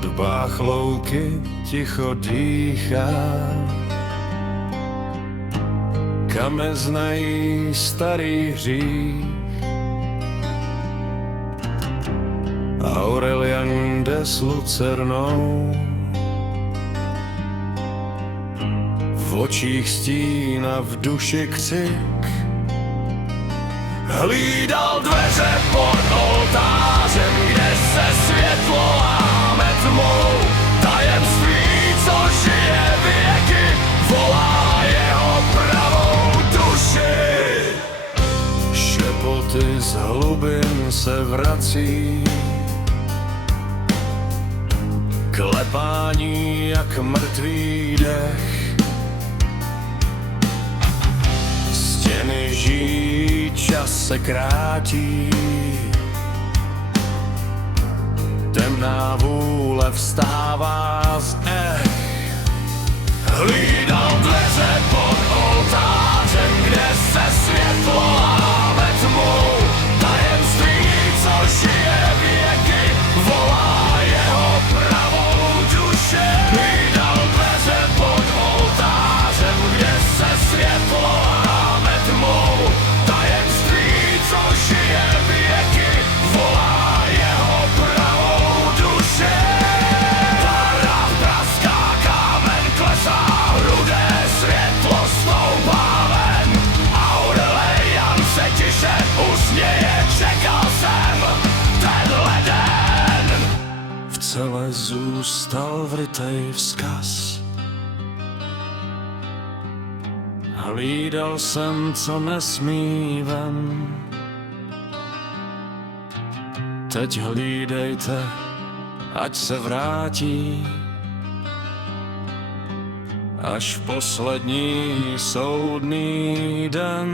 chodbách louky ticho dýchá. Kame znají starý hřích. Aurelian jde s lucernou, v očích stín a v duši křik. Hlídal dveře pod oltářem, kde se světlo láme tmou. Tajemství, co žije věky, volá jeho pravou duši. Šepoty z hlubin se vrací, klepání jak mrtvý dech. Stěny žijí, čas se krátí, temná vůle vstává z Hlídal dveře pod oltářem, kde se světlo láme tmou. Tajemství, co žije věky, volá jeho pravou duši. Hlídal dveře pod oltářem, kde se světlo láme tmou. Tajemství, co žije věky, volá jeho pravou duši. Para praská, kámen klesá, rudé světlo stoupá ven. Aurelian se tiše usměje, čekal jsem tenhle den. V celé zůstal vrytej vzkaz. Hlídal jsem, co nesmí ven. Teď hlídejte, ať se vrátí, až v poslední soudný den.